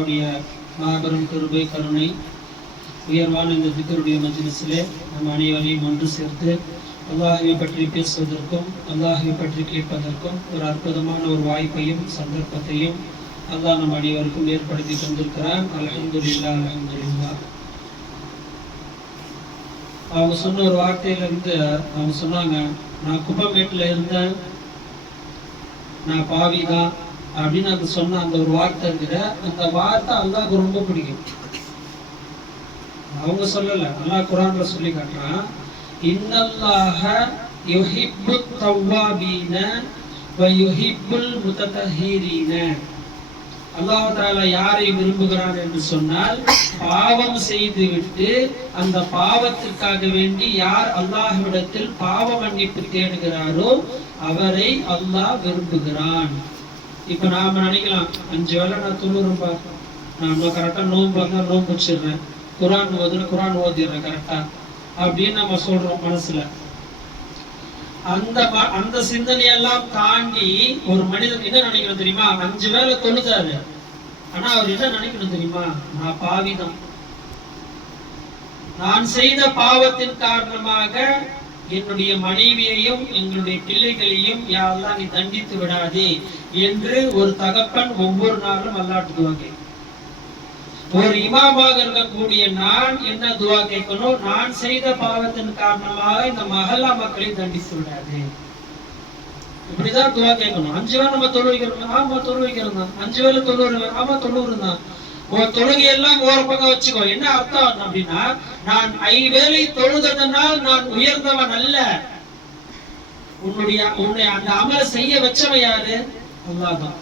அல்லாஹ்வுடைய மாபெரும் கிருபை கருணை உயர்வான இந்த திக்ருடைய மஜ்லிஸிலே நம் அனைவரையும் ஒன்று சேர்த்து அல்லாஹ்வை பற்றி பேசுவதற்கும் அல்லாஹ்வை பற்றி கேட்பதற்கும் ஒரு அற்புதமான ஒரு வாய்ப்பையும் சந்தர்ப்பத்தையும் அல்லாஹ் நம் அனைவருக்கும் ஏற்படுத்தி தந்திருக்கிறான். அல்ஹம்துலில்லாஹ் அல்ஹம்துலில்லாஹ். அவங்க சொன்ன ஒரு வார்த்தையிலிருந்து அவங்க சொன்னாங்க, நான் குப்பமேட்டில் இருந்தேன், நான் பாவிதான் அப்படின்னு அந்த சொன்ன அந்த ஒரு வார்த்தை இருக்கிற அந்த வார்த்தை அல்லாஹ்க்கு ரொம்ப பிடிக்கும். அவங்க சொல்லல, அல்லாஹ் குர்ஆன்ல சொல்லி காட்டுறான், இன்னல்லாஹ யுஹிப்புத் தவ்வாபீன வ யுஹிப்புல் முத்ததஹிரீன. அல்லாஹ் தஆலா யாரை விரும்புகிறான் என்று சொன்னால், பாவம் செய்துவிட்டு அந்த பாவத்திற்காக வேண்டி யார் அல்லாஹ்விடத்தில் பாவ மன்னிப்பு தேடுகிறாரோ அவரை அல்லாஹ் விரும்புகிறான். இப்ப நாம நினைக்கலாம், 5 வேளை நான் தொழுறேன்பா, நான் கரெக்டா நோன்பு நோன்பு வச்சிடுறேன், குர்ஆன் ஓதிடுறேன் கரெக்டா அப்படின்னு நம்ம சொல்றோம் மனசுல. அந்த சிந்தனையெல்லாம் தாண்டி ஒரு மனிதன் என்ன நினைக்கணும் தெரியுமா? 5 வேளை தொழுதாரு, ஆனா அவர் என்ன நினைக்கணும் தெரியுமா? நான் பாவிதான், நான் செய்த பாவத்தின் காரணமாக என்னுடைய மனைவியையும் எங்களுடைய பிள்ளைகளையும் யா அல்லாஹ் நீ தண்டித்து விடாதே என்று ஒரு தகப்பன் ஒவ்வொரு நாளும் அல்லாஹ்ட்ட துஆ கேட்கணும். ஒரு இமாமாக இருக்கக்கூடிய நான் என்ன துஆ கேட்கணும்? நான் செய்த பாவத்தின் காரணமாக இந்த மஹல்லா மக்களை தண்டித்து விடாதே, இப்படிதான் துஆ கேட்கணும். 5 வேளை நம்ம தொழுகிறோம், ஆமா தொழுகிறோம் தான். 5 வேளை தொழுகிறோம், ஆமா தொழுகிறோம் தான். உன் தொழுகையெல்லாம் ஒரு பக்கம் வச்சுக்கோ. என்ன அர்த்தம் அப்படின்னா, நான் 5 வேளை தொழுததனால் நான் உயர்ந்தவன் அல்ல. உன்னை அந்த அமலை செய்ய வச்சவன் யாரு? அல்லாஹ் தான்.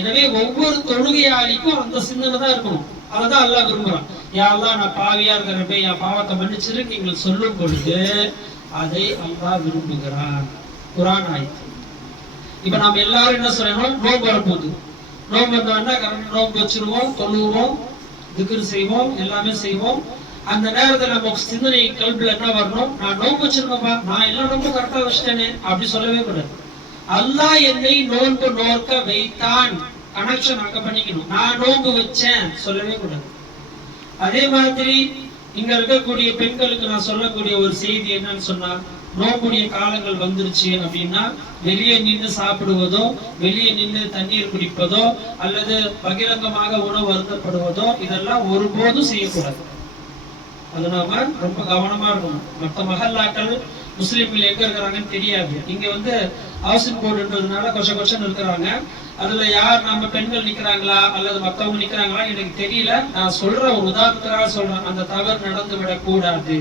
எனவே ஒவ்வொரு தொழுகையாளிக்கும் அந்த சிந்தனை தான் இருக்கணும். அதான் அல்லாஹ் விரும்புறான். யா அல்லாஹ் நான் பாவியா இருக்கிறப்ப என் பாவத்தை மன்னிச்சிரு நீங்கள் சொல்லும் பொழுது அதை அல்லாஹ் விரும்புகிறான். குர்ஆன் ஆயத்து. இப்ப நாம எல்லாரும் என்ன சொல்லணும்? நோன்பு வரப்போகுது. நோன்பு வந்தோம்னா நோன்பு வச்சிருவோம், தொழுவோம், திக்ர் செய்வோம், எல்லாமே செய்வோம். அந்த நேரத்துல நம்ம சிந்தனை கல்வில என்ன வரணும்? நான் நோன்பு வச்சிருக்கேன்ப்பா, நான் எல்லாம் நோன்பு கரெக்டா வச்சிட்டேனே அப்படி சொல்லவே கூடாது. அல்லாஹ் என்னை நோன்பு நோக்க வைத்தான், கனெக்ஷன் அங்க பண்ணிக்கணும். நான் நோன்பு வச்சேன் சொல்லவே கூடாது. அதே மாதிரி இங்க இருக்கக்கூடிய பெண்களுக்கு நான் சொல்லக்கூடிய ஒரு செய்தி என்னன்னு சொன்னா, நோம்புடைய காலங்கள் வந்துருச்சு அப்படின்னா வெளியே நின்று சாப்பிடுவதோ, வெளியே நின்று தண்ணீர் குடிப்பதோ, அல்லது பகிரங்கமாக உணவு அருந்தப்படுவதோ இதெல்லாம் ஒருபோதும் செய்யக்கூடாது. அது நாம ரொம்ப கவனமா இருக்கணும். மற்ற மஹல்லாக்கள் முஸ்லீம்கள் எங்க இருக்கிறாங்கன்னு தெரியாது. இங்க ஹவுசிங் போர்டுன்றதுனால கொச்சன்னு இருக்கிறாங்க. அதுல யார் நம்ம பெண்கள் நிக்கிறாங்களா அல்லது மற்றவங்க நிக்கிறாங்களா எனக்கு தெரியல. நான் சொல்ற ஒரு உதாரணத்துக்காக சொல்றேன், அந்த தவறு நடந்து விடக் கூடாது.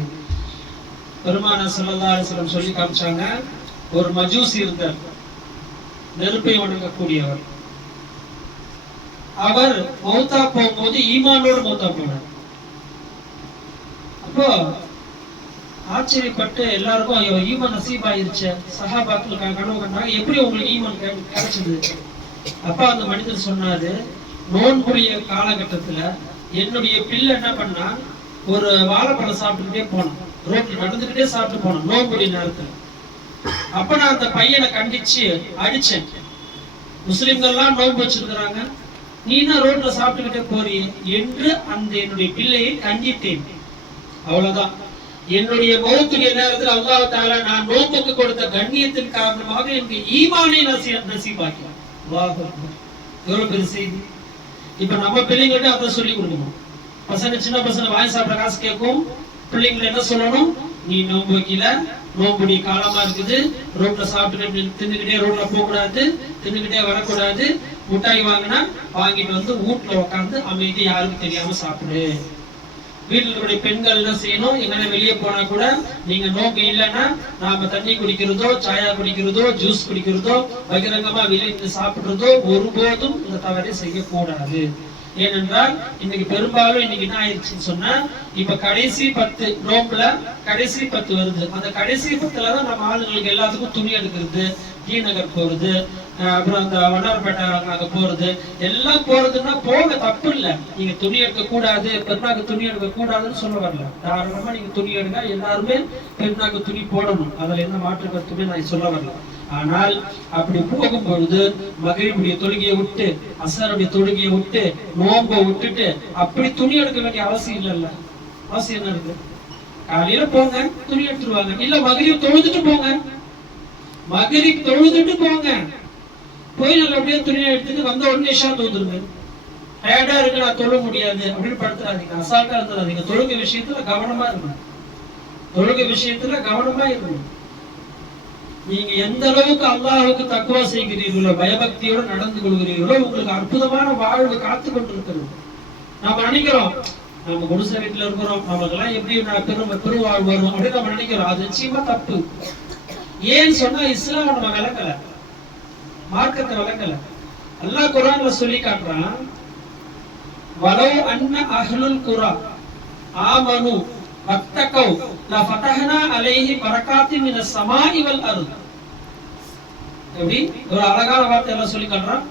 பெருமானார் ஸல்லல்லாஹு அலைஹி வஸல்லம் சொல்லி காமிச்சாங்க, ஒரு மஜூசி இருந்தார், நெருப்பை வணங்கக்கூடியவர். அவர் மௌத்தா போகும்போது ஈமானோடு மௌத்தா போனார். அப்போ ஆச்சரியப்பட்டு எல்லாருக்கும் ஈமான் நசீப் ஆயிருச்சு. சஹாபாக்கள் கனவு கண்டாங்க, எப்படி உங்களுக்கு ஈமான் கிடைச்சது? அப்ப அந்த மனிதர் சொன்னாரு, நோன்புடைய காலகட்டத்துல என்னுடைய பிள்ளை என்ன பண்ணா, ஒரு வாழைப்பழம் சாப்பிட்டுக்கிட்டே போனான், ரோட்ல நடந்துகிட்டே சாப்பிட்டு போனான் நோன்புடைய நேரத்துல. அப்ப நான் அந்த பையனை கண்டிச்சு அடிச்சேன். முஸ்லிம்கள்லாம் நோன்பு வச்சிருக்கிறாங்க, நீனா ரோட்ல சாப்பிட்டுக்கிட்டே போறியே என்று அந்த என்னுடைய பிள்ளையை கண்டித்தேன். அவ்வளவுதான். என்னுடைய மௌத்துடைய நேரத்தில் அல்லாஹ் தஆலா நான் நோன்புக்கு கொடுத்த கண்ணியத்தின் காரணமாக எனக்கு ஈமானை நசீபாக்கினான். அல்லாஹ் அக்பர். எவ்வளவு பெரிய செய்தி. இப்ப நம்ம பிள்ளைங்கள்ட்ட அதை சொல்லி கொடுக்கணும். பசங்க சின்ன பசங்க வாங்கி சாப்பிட காசு கேட்கும், பிள்ளைங்களை என்ன சொல்லணும்? நீ நோன்பு வைக்கல, நோன்புடைய காலமா இருக்குது, ரோட்ல சாப்பிட்டு தின்னுக்கிட்டே ரோட்ல போக கூடாது, தின்னுக்கிட்டே வரக்கூடாது, முட்டாய் வாங்கினா வாங்கிட்டு வீட்டுல உட்காந்து அமைதி யாருக்கும் தெரியாம சாப்பிடு. வீட்டில் இருக்கக்கூடிய பெண்கள் என்ன செய்யணும்? எங்கன்னா வெளியே போனா கூட நீங்க நோம்பு இல்லைன்னா நாம தண்ணி குடிக்கிறதோ, சாயா குடிக்கிறதோ, ஜூஸ் குடிக்கிறதோ, பகிரங்கமா வெளியே சாப்பிடுறதோ ஒருபோதும் இந்த தவறை செய்யக்கூடாது. ஏனென்றால் இன்னைக்கு பெரும்பாலும் இன்னைக்கு என்ன ஆயிடுச்சுன்னு சொன்னா, இப்ப கடைசி 10 நோம்புல கடைசி 10 வருது. அந்த கடைசி 10ல தான் நம்ம ஆளுங்களுக்கு எல்லாத்துக்கும் துணி எடுக்கிறது, டி நகர் போறது, அப்புறம் அந்த வண்ணாரப்பேட்டை அங்க போறது, எல்லாம் போறதுன்னா போக தப்பு இல்ல. நீங்க துணி எடுக்க கூடாது, பெருநாக்கு துணி எடுக்க கூடாதுன்னு சொல்ல வரல. தாராளமா நீங்க துணி எடுங்க, எல்லாருமே பெருநாக்கு துணி போடணும், அதுல எந்த மாற்று கருத்துமே நான் சொல்ல வரல. ஆனால் அப்படி போகும்பொழுது மகிழ்வுடைய தொழுகையை விட்டு அசருடைய தொழுகையை விட்டு நோன்பை விட்டுட்டு அப்படி துணி எடுக்க வேண்டிய அவசியம் இல்லைல்ல. அவசியம் என்ன இருக்கு? காலையில போங்க, துணி எடுத்துருவாங்க. இல்ல மகிழ்வு தொழுதுட்டு போங்க, மகிழ்வு தொழுதுட்டு போங்க, போய் நல்லபடியா துணியை எடுத்துட்டு வந்த உடனே இஷா தொழுதுருங்க. டயர்டா இருக்கு, நான் தொழ முடியாது அப்படின்னு படுத்துறாதீங்க, அசால்ட்டா இருந்துடாதீங்க. தொழுகை விஷயத்துல கவனமா இருக்கணும், தொழுகை விஷயத்துல கவனமா இருக்கணும். நீங்க எந்த அளவுக்கு அல்லாஹ்வுக்கு தக்வா செய்கிறீர்களோ, பயபக்தியோடு நடந்து கொள்கிறீர்களோ, உங்களுக்கு அற்புதமான வாழ்வு காத்து கொண்டிருக்கிறது. நாம நினைக்கிறோம் நம்ம குடிசை வீட்டுல இருக்கிறோம், நமக்கெல்லாம் எப்படி பெருவாழ்வு வரும் அப்படின்னு நம்ம நினைக்கிறோம். அது நிச்சயமா தப்பு. ஏன்னு சொன்னா இஸ்லாம் நம்ம விளக்கல, மார்க்கத்தை விளக்கல. அல்லாஹ் குர்ஆன்ல சொல்லி காட்டுறான், வலவ் அன்ன அஹ்லுல் குரா ஆமனு வத்தகௌ லஃபதஹ்னா அலைஹி பரகாத்தின் மினஸ் ஸமாஇ வல் அர்த். எப்படி ஒரு அழகான வார்த்தை எல்லாம் சொல்லி காட்டுறான்.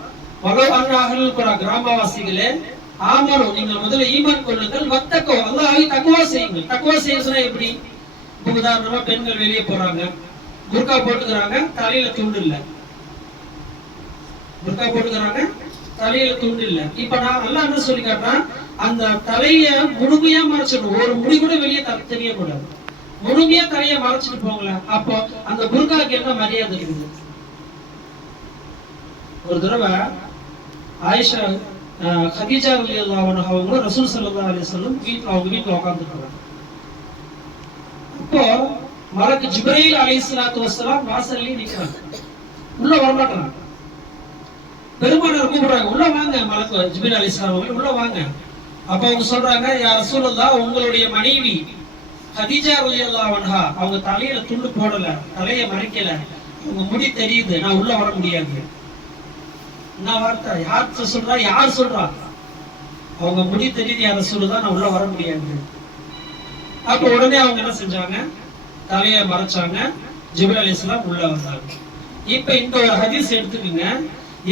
வலவ் அன்ன அஹ்லுல் குரா, கிராமவாசிகளே, ஆமனு, நீங்கள் முதல்ல ஈமான் கொள்ளுங்கள், வத்தகௌ, அல்லாஹ்வை தக்வா செய்யுங்கள். தக்வா செய்யறதுனா எப்படி? உதாரணமா பெண்கள் வெளியே போறாங்க, புர்கா போட்டுக்கிறாங்க, தலையில துண்டு இல்ல. புர்கா போட்டுக்கிறாங்க, தலையில துண்டு இல்ல. இப்ப நான் அல்லாஹ் என்ன சொல்லி காட்டுறான், அந்த தலைய முழுமையா மறைச்சிடணும், ஒரு முடி கூட வெளியே தெரியக்கூடாது. முழுமையா தலைய மறைச்சிட்டு போங்களேன். அப்போ அந்த புர்காக்கு என்ன மரியாதை இருக்குது? ஒரு தடவை ஆயிஷா கதீஜா ரலியல்லாஹு அன்ஹா அவங்க ரசூல் ஸல்லல்லாஹு அலைஹி வஸல்லம் அவங்க வீட்டுல உட்கார்ந்துட்டாங்க. அப்போ மலக்கு ஜிப்ரீல் அலைஹிஸ்ஸலாத்து வஸ்ஸலாம் வாசல்ல நிக்கிறாங்க, உள்ள வர மாட்டாங்க. பெருமானார் கூப்பிடுறாங்க, உள்ள வாங்க மலக்கு ஜிப்ரீல் அலைஹிஸ்ஸலாம் அவங்க உள்ள வாங்க. அப்ப அவங்க சொல்றாங்க, யா ரசூலல்லாஹ், உங்களுடைய மனைவி கதீஜா ரலியல்லாஹு அன்ஹா அவங்க தலையில துண்டு போடல, தலையை மறைக்கல, அவங்க முடி தெரியுது, நான் உள்ள வர முடியாது. என்ன வார்த்தை? யார் சொல்றா? யார் சொல்றா? அவங்க முடி தெரியுது, யார சொல்லுதா, நான் உள்ள வர முடியாது. அப்ப உடனே அவங்க என்ன செஞ்சாங்க, தலையை மறைச்சாங்க, ஜிப்ரீல் அலைஹிஸ்ஸலாம் உள்ள வந்தாங்க. இப்ப இந்த ஒரு ஹதீஸ் எடுத்துக்கங்க,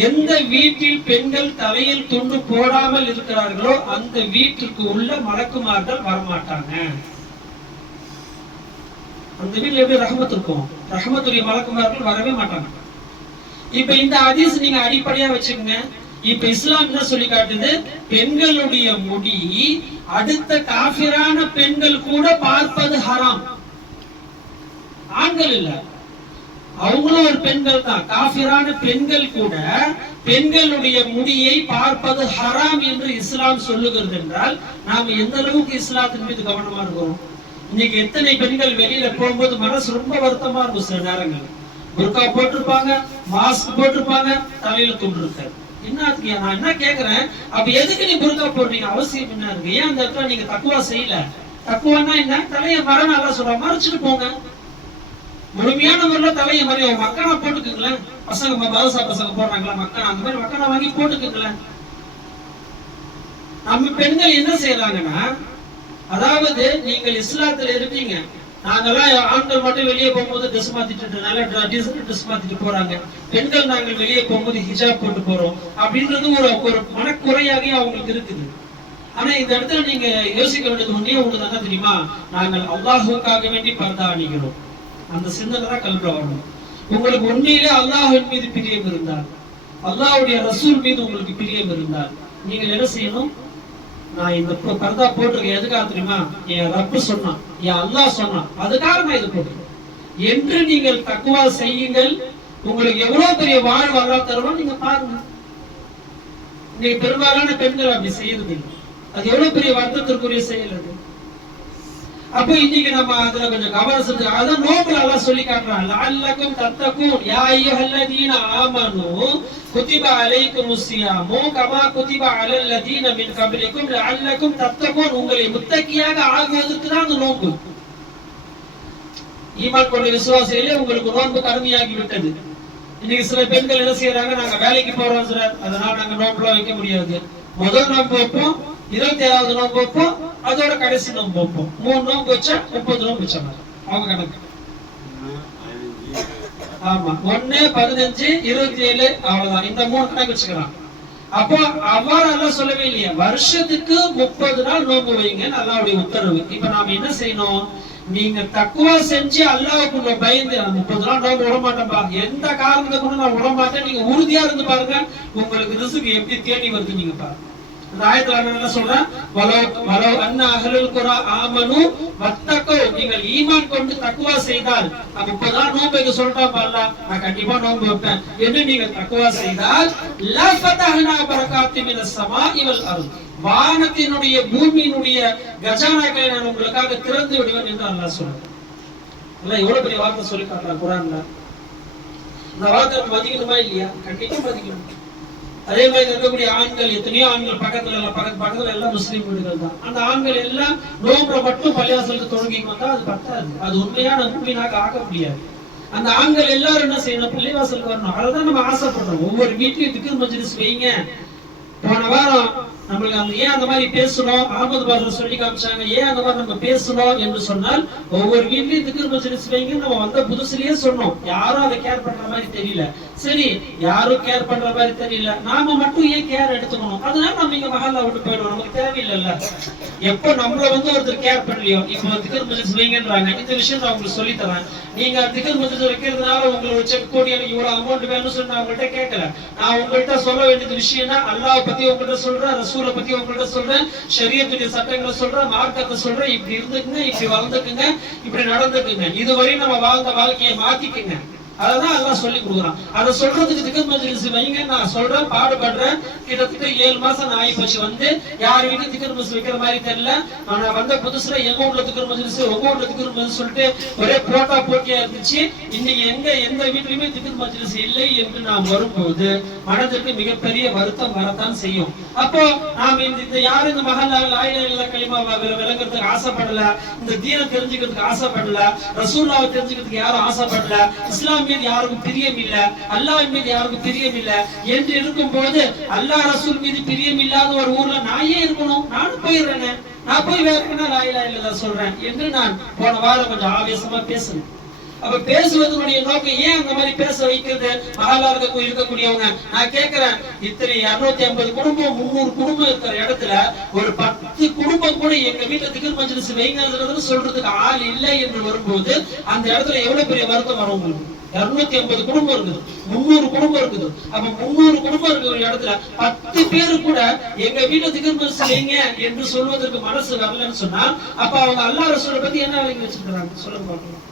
எந்த வீட்டில் பெண்கள் தலையில் துண்டு போடாமல் இருக்கிறார்களோ அந்த வீட்டிற்கு உள்ள மலக்குமார்கள் வரமாட்டாங்க. அந்த வீட்டில் எப்படி ரஹ்மத் இருக்கும்? ரஹ்மத்துடைய மலக்குமார்கள் வரவே மாட்டாங்க. இப்ப இந்த ஹதீஸ் நீங்க அடிப்படையா வச்சுக்கோங்க. இப்ப இஸ்லாம் என்ன சொல்லி காட்டுது, பெண்களுடைய முடி அடுத்த காஃபிரான பெண்கள் கூட பார்ப்பது ஹராம். ஆண்கள் இல்ல, அவங்களும் ஒரு பெண்கள் தான். காஃபிரான பெண்கள் கூட பெண்களுடைய முடியை பார்ப்பது ஹராம் என்று இஸ்லாம் சொல்லுகிறது என்றால் நாம எந்த அளவுக்கு இஸ்லாத்தின் மீது கவனமா இருக்கிறோம். இன்னைக்கு எத்தனை பெண்கள் வெளியில போகும்போது மனசு ரொம்ப வருத்தமா இருக்கும். சில நேரங்கள் புர்கா போட்டிருப்பாங்க, மாஸ்க் போட்டிருப்பாங்க, தலையில துண்டு இருக்காது. என்ன நான் என்ன கேக்குறேன், அப்ப எதுக்கு நீ புர்கா போடுறீங்க? அவசியம் என்ன இருக்கு? ஏன் அந்த இடத்துல நீங்க தக்குவா செய்யல? தக்குவான்னா என்ன? தலையை மரணம் நல்லா சொல்ற மறைச்சிட்டு போங்க. முழுமையான முறையில தலையை மாதிரி மக்கனா போட்டுக்குங்களேன். பசங்க பாதுசா பசங்க போடுறாங்களா மக்கனா, அந்த மாதிரி மக்கனா வாங்கி போட்டுக்குங்களேன். நம்ம பெண்கள் என்ன செய்யறாங்கன்னா, அதாவது நீங்கள் இஸ்லாத்துல இருக்கீங்க, நாங்கெல்லாம் ஆண்கள் மட்டும் வெளியே போகும்போது ட்ரெஸ் மாத்திட்டு நல்ல ட்ரெஸ் மாத்திட்டு போறாங்க, பெண்கள் நாங்கள் வெளியே போகும்போது ஹிஜாப் போட்டு போறோம் அப்படின்றது ஒரு மனக்குறையாகவே அவங்களுக்கு இருக்குது. ஆனா இந்த இடத்துல நீங்க யோசிக்க வேண்டியது ஒன்றே ஒன்று தானே தெரியுமா, நாங்கள் அல்லாஹுக்காக வேண்டி பர்தா அணிகிறோம். அந்த சிந்தனை தான் கல்வில வரணும். உங்களுக்கு உண்மையிலே அல்லாஹ்வின் மீது பிரியம் இருந்தால், அல்லாஹ்வுடைய ரசூல் மீது உங்களுக்கு பிரியம் இருந்தால் நீங்கள் என்ன செய்யணும்? நான் இந்த பர்தா போட்டிருக்கேன், எதுக்காக தெரியுமா? என் ரப்பு சொன்னான், என் அல்லாஹ் சொன்னான், அதுக்காக நான் இது போட்டிருக்கேன் என்று நீங்கள் தக்வா செய்யுங்கள். உங்களுக்கு எவ்வளவு பெரிய வாழ்வு அல்லாஹ் தருவான் நீங்க பாருங்க. இன்னைக்கு பெரும்பாலான பெண்கள் அப்படி செய்யறது இல்லை. அது எவ்வளவு பெரிய வருத்தத்திற்குரிய செயல் அது. அப்ப இன்னைக்கு நம்ம அதுல கொஞ்சம் கவனம் செலுத்து. அதான் நோபுல அல்லாஹ் சொல்லி காட்டுறான், லஅல்லகும் தத்தகூன் யா அய்யுஹல்லதீன ஆமனூ குதிப அலைக்குமுஸ் ஸியாமு கமா குதிப அலல்லதீன மின் கப்லிக்கும் லஅல்லகும் தத்தகூன். உங்களை முத்தகியாக ஆகுவதற்கு தான் அந்த நோன்பு. ஈமான் கொண்ட விசுவாசிகளே, உங்களுக்கு நோன்பு கடுமையாகி விட்டது. இன்னைக்கு சில பெண்கள் என்ன செய்யறாங்க, நாங்க வேலைக்கு போறோம் சார், அதனால நாங்க நோன்புலாம் வைக்க முடியாது. முதல் நோன்பு வைப்போம், 27வது நோன்பு வைப்போம், அதோட கடைசி நோன்பு வைப்போம். 3 நோன்பு வச்சா 30 நோன்பு வச்சாங்க அவங்க கணக்கு. ஆமா, 1 15 27 அவ்வளவுதான், இந்த 3 கணக்கு வச்சுக்கலாம். அப்போ அவ்வாறு எல்லாம் சொல்லவே இல்லையா, வருஷத்துக்கு 30 நாள் நோன்பு வைங்க, அல்லாஹ்வுடைய உத்தரவு. இப்ப நாம என்ன செய்யணும், நீங்க தக்குவா செஞ்சு அல்லாஹ்வுக்கு பயந்து 30 நாள் நோம்பு விட மாட்டேன்பா, எந்த காரணத்தை கொண்டு நான் விட மாட்டேன், நீங்க உறுதியா இருந்து பாருங்க, உங்களுக்கு ரிஸ்க் எப்படி தேடி வருது நீங்க பாருங்க. அந்த ஆயத்துல என்ன சொல்றேன், வலோ அன்ன அஹ்லுல் குர்ஆ ஆமனு வத்தகூ, நீங்கள் ஈமான் கொண்டு தக்வா செய்தால், 30 நாள் நோன்பு வைக்க சொல்லிட்டாப்பா அல்லாஹ், நான் கண்டிப்பா நோன்பு வைப்பேன் என்று நீங்க தக்வா செய்தால், லா ஃபதஹ்னா பரகாத்தி மினஸ் ஸமாஇ வல் அர்த், வானத்தினுடைய பூமியினுடைய கஜானாக்களை நான் உங்களுக்காக திறந்து விடுவேன் என்று அல்லாஹ் சொல்றார். அல்லாஹ் எவ்வளவு பெரிய வார்த்தை சொல்லி காட்டுறான் குர்ஆன்ல. இந்த வார்த்தை மதிக்கணுமா இல்லையா? கண்டிப்பா மதிக்கணும். அதே மாதிரி இருக்கக்கூடிய ஆண்கள், எத்தனையோ ஆண்கள் பக்கத்துல எல்லாம் முஸ்லீம் வீடுகள் தான். அந்த ஆண்கள் எல்லாம் நோம்புல மட்டும் பள்ளிவாசலுக்கு தொழுகைக்கு வந்தா அது பத்தாது, அது உண்மையான முஃமினாக ஆக்க முடியாது. அந்த ஆண்கள் எல்லாரும் என்ன செய்யணும், பள்ளிவாசலுக்கு வரணும். அதுதான் நம்ம ஆசைப்படுறோம். ஒவ்வொரு வீட்லயும் திக்ர் மஜ்லிஸ் வைங்க. போன வாரம் நம்மளுக்கு அந்த ஏன் அந்த மாதிரி பேசணும், அஹமது பாஷா சொல்லி காமிச்சாங்க, ஏன் அந்த மாதிரி நம்ம பேசணும் என்று சொன்னால், ஒவ்வொரு வீட்லயும் திக்ர் மஜ்லிஸ் வைங்க நம்ம வந்த புதுசுலயே சொன்னோம். யாரும் அதை கேர் பண்ற மாதிரி தெரியல. சரி, யாரும் கேர் பண்ற மாதிரி தெரியல, நாம மட்டும் ஏன் கேர் எடுத்துக்கணும்? அதனால நம்ம இங்க மஹல்லா விட்டு போயிடுவோம், நமக்கு தேவையில்லைல்ல. எப்போ நம்மள ஒருத்தர் கேர் பண்ணலையோ, இப்போ திக்ர் மஜ்லிஸ் வைங்கன்றாங்க, இந்த விஷயம் நான் உங்களுக்கு சொல்லி தரேன். நீங்க திக்ர் மஜ்லிஸ் வைக்கிறதுனால உங்களுக்கு செக் கோடி எனக்கு இவ்வளவு அமௌண்ட் வேணும்னு சொல்லி நான் உங்கள்கிட்ட கேட்கல. நான் உங்கள்கிட்ட சொல்ல வேண்டியது விஷயம் தான், அல்லாஹ் பத்தி உங்கள்கிட்ட சொல்றேன், ரசூலை பத்தி உங்கள்கிட்ட சொல்றேன், ஷரியத்துடைய சட்டங்களை சொல்றேன், மார்க்கத்தை சொல்றேன். இப்படி இருந்துக்குங்க, இப்படி வளர்ந்துக்குங்க, இப்படி நடந்துக்குங்க, இதுவரை நம்ம வாழ்ந்த வாழ்க்கையை மாத்திக்குங்க. அதான் அல்லாஹ் சொல்லி கொடுக்குறான். அதை சொல்றதுக்கு திக்ர் மஜ்லிஸ் வைங்க நான் சொல்றேன், பாடுபடுறேன். கிட்டத்தட்ட 7 மாசம் நான் ஆகி போச்சு வந்து. யார் வீட்டும் திக்ர் மஜ்லிஸ் வைக்கிற மாதிரி தெரியல. நான் வந்த புதுசுல எங்க ஊர்ல திக்ர் மஜ்லிஸ், உங்க ஊர்ல திக்ர் மஜ்லிஸ் சொல்லிட்டு ஒரே போட்டா போட்டியா இருந்துச்சு. இன்னைக்கு எந்த வீட்லயுமே திக்ர் மஜ்லிஸ் இல்லை என்று நாம் வரும்போது மனதிற்கு மிகப்பெரிய வருத்தம் வரத்தான் செய்யும். அப்போ நாம் இந்த யாரும் இந்த மஹல்லா லா இலாஹா இல்லல்லாஹ் கலிமா விளங்குறதுக்கு ஆசைப்படல, இந்த தீனை தெரிஞ்சுக்கிறதுக்கு ஆசைப்படல, ரசூலுல்லாஹ்வை தெரிஞ்சுக்கிறதுக்கு யாரும் ஆசைப்படல, இஸ்லாம் மீது யாருக்கும் பிரியம் இல்ல, அல்லாஹ் மீது யாருக்கும் பிரியம் இல்ல என்று இருக்கும்போது, அல்லாஹ் ரசூல் மீது பிரியம் இல்லாத ஒரு ஊர்ல நான் ஏன் இருக்கணும்? நானும் போயிடுறேன், நான் போய் வேற என்ன லா இலாஹா இல்லல்லாஹ் சொல்றேன் என்று நான் போன வாரம் கொஞ்சம் ஆவேசமா பேசுறேன். அப்ப பேசுவதனுடைய நோக்கம் ஏன் அந்த மாதிரி பேச வைக்கிறது? மஹல்லா இருக்கக்கூடியவங்க நான் கேட்கிறேன், இத்தனை 250 குடும்பம் 300 குடும்பம் இருக்கிற இடத்துல ஒரு 10 குடும்பம் கூட எங்க வீட்டுல திக்ர் மஜ்லிஸ் வைங்கிறது சொல்றதுக்கு ஆள் இல்லை என்று வரும்போது அந்த இடத்துல எவ்வளவு பெரிய வருத்தம் வரும் உங்களுக்கு? 250 குடும்பம் இருக்குது, 300 குடும்பம் இருக்குது. அப்ப 300 குடும்பம் இருக்கிற இடத்துல 10 பேரு கூட எங்க வீட்டுல திக்ர் மஜ்லிஸ் வைங்க என்று சொல்வதற்கு மனசு வரலன்னு சொன்னா, அப்ப அவங்க அல்லாஹ் ரசூலை பத்தி என்ன விளங்கி வச்சிருக்காங்க சொல்லுங்க பாக்கலாம்.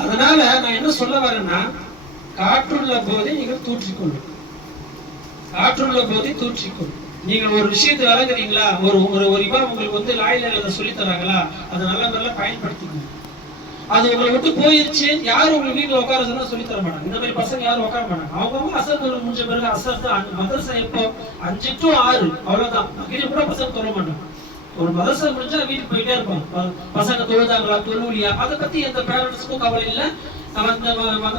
அதனால நான் என்ன சொல்ல வரேன்னா, காற்றுள்ள போதே நீங்கள் தூற்றிக்கொள்ளும், காற்றுள்ள போதே தூற்றிக்கொள்ளும். நீங்க ஒரு விஷயத்தை வழங்குறீங்களா, ஒரு இமாம் உங்களுக்கு வந்து லா இலாஹா இல்லல்லாஹ் சொல்லி தராங்களா, அதை நல்லா பயன்படுத்திக்கணும். அது உங்களை விட்டு போயிருச்சு, யாரும் உங்க வீட்டுல உட்கார சொன்னா சொல்லி தர மாட்டாங்க. இந்த மாதிரி பசங்க யாரும் உட்கார மாட்டாங்க. அவங்க அசர் தொழில் முடிஞ்ச பிறகு அசர் தான் மதரசா எப்போ 5 to 6 அவ்வளவுதான். மகிழ்ச்சி கூட பசங்க தொழ மாட்டாங்க. ஒரு மதரசா முடிஞ்சா வீட்டுக்கு போயிட்டே இருப்பாங்க. பசங்க தொழுதாங்களா தொழுலியா அதை பத்தி எந்த பேரண்ட்ஸுக்கும் கவலை இல்லை.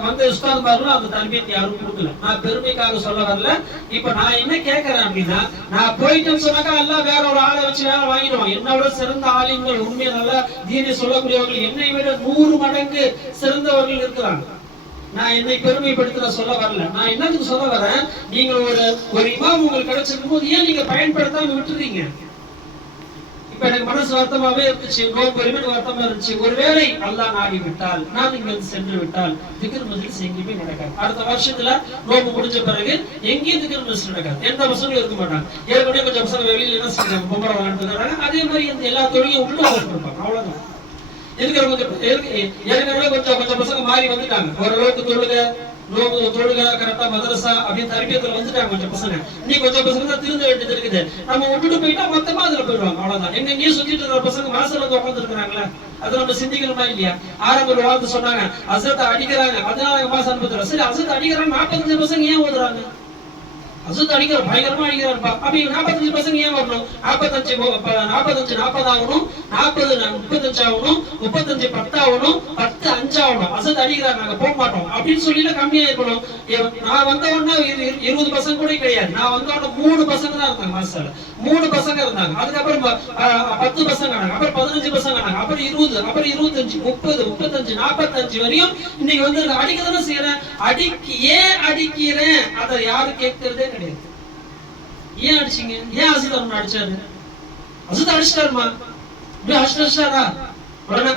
வந்த உஸ்தாதுமார்களும் அந்த தர்பியத்தை யாரும் கொடுக்கல. நான் பெருமைக்காக சொல்ல வரல. இப்ப நான் என்ன கேட்கிறேன் அப்படின்னா, நான் போயிட்டேன்னு சொன்னாக்கா எல்லாம் வேற ஒரு ஆளை வச்சு வேலை வாங்கிடுவான். என்னோட சிறந்த ஆலிம்கள், உண்மையை நல்லா தீனை சொல்லக்கூடியவர்கள், என்னை விட 100 மடங்கு சிறந்தவர்கள் இருக்கிறாங்க. நான் என்னை பெருமைப்படுத்த சொல்ல வரல. நான் என்னதுக்கு சொல்ல வரேன், நீங்க ஒரு இமாம் உங்களுக்கு கிடைச்சிருக்கும் போது ஏன் நீங்க பயன்படுத்தாம விட்டுறீங்க? இப்ப எனக்கு மனசு வருத்தமாவே இருந்துச்சு, நோம்பு வருத்தமா இருந்துச்சு. ஒருவேளை அல்லாஹ் நாடி விட்டால், நான் இங்க சென்று விட்டால் திக்ர் மஜ்லிஸ் எங்கேயுமே நடக்காது. அடுத்த வருஷத்துல நோம்பு முடிஞ்ச பிறகு எங்கேயும் திக்ர் மஜ்லிஸ் நடக்காது. எந்த பசங்களும் இருக்க மாட்டாங்க. ஏற்கனவே கொஞ்சம் பசங்க வெளியில என்ன செய்யறாங்க, பொம்பளை விளையாண்டுறாங்க. அதே மாதிரி இந்த எல்லா தொழிலையும் உள்ள இருப்பாங்க. அவ்வளவுதான். ஏற்கனவே கொஞ்சம் பசங்க மாறி வந்துட்டாங்க. ஓரளவுக்கு தொழுக கரெக்டா மதரசா அப்படின்னு தர்பியத்துல வந்துட்டாங்க கொஞ்சம் பசங்க. இன்னைக்கு கொஞ்சம் பசங்க தான் திருந்த வேண்டியது இருக்குது. நம்ம விட்டுட்டு போயிட்டா மொத்தமா அதுல போயிடுவாங்க. அவ்வளவுதான். எங்கேயும் சுத்திட்டு இருக்கிற பசங்க மனசுல வந்து உட்கார்ந்து இருக்கிறாங்களா, அது நம்ம சிந்திக்கணுமா இல்லையா? ஆரம்ப ஒரு வார்த்தை சொன்னாங்க, அசத்தை அடிக்கிறாங்க, 14 மாசம் அனுப்புறோம். சரி, அசத்தை அடிக்கிறாங்க, 45 பசங்க ஏன் ஓதுறாங்க? அசுத்த அடிக்கிற பயங்கரமா அடிக்கிறாருப்பா. அப்ப 45 பசங்க ஏன் வரணும்? 45 40 ஆகணும், 40 35 ஆகணும், 35 10 ஆகணும், 10 5 ஆகணும். அசுத்த அடிக்கிறார், நாங்க போக மாட்டோம் அப்படின்னு சொல்லி கம்மியா இருக்கணும். நான் வந்த உடனே 20 பசங்க கூட கிடையாது. நான் வந்த உடனே 3 பசங்க தான் இருந்தாங்க மாஸ்டர். 3 பசங்க இருந்தாங்க. அதுக்கப்புறம் 10 பசங்க ஆனாங்க, அப்புறம் 15 பசங்க ஆனாங்க, அப்புறம் 20, அப்புறம் 25, 30, 35, 45 வரையும் இன்னைக்கு வந்து அடிக்கதானே செய்யறேன். ஏன் அடிக்கிறேன் அதை யாரும் கேட்கறதே கிடையாது. ஏன் அடிச்சீங்க? ஏன் அசிதம் அடிச்சாரு? அசிதம் அடிச்சிட்டாருமா, அடிச்சிட்டாரா? உடனே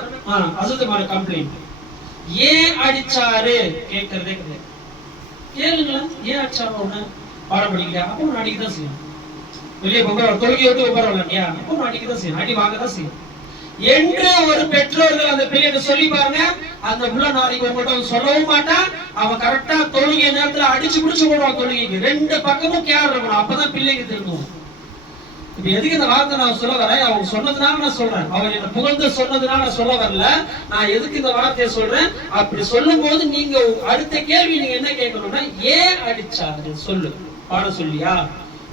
அசத்து மேல கம்ப்ளைண்ட். ஏன் அடிச்சாரு கேட்கறதே கிடையாது. கேளுங்களா, ஏன் அடிச்சாரு? உடனே பாடம் படிக்கலையா? அப்போ நான் அடிக்கதான் செய்யணும். வெளியே தொழுகை விட்டு உட்காரல இல்லையா? அப்போ நான் அடிக்கதான் செய்யணும், அடி வாங்கதான் செய்யணும் என்று ஒரு பெற்றோர்கள் அந்த பிள்ளைகிட்ட சொல்லி பாருங்க. அந்த புள்ள நாளைக்கு உங்கள்கிட்ட சொல்லவும் மாட்டான். அவன் கரெக்டா தொழுகை நேரத்துல அடிச்சு பிடிச்சு போடுவான் தொழுகைக்கு. ரெண்டு பக்கமும் கேர் இருக்கணும், அப்பதான் பிள்ளைக்கு திரும்பும். இப்ப எதுக்கு இந்த வார்த்தை நான் சொல்ல வரேன்? அவங்க சொன்னதுனால நான் சொல்றேன். அவர் என்ன புகழ்ந்து சொன்னதுனால நான் சொல்ல வரல. நான் எதுக்கு இந்த வார்த்தையை சொல்றேன்? அப்படி சொல்லும் போது நீங்க அடுத்த கேள்வி நீங்க என்ன கேட்கணும்னா, ஏன் அடிச்சாரு சொல்லு. பாடம் சொல்லியா,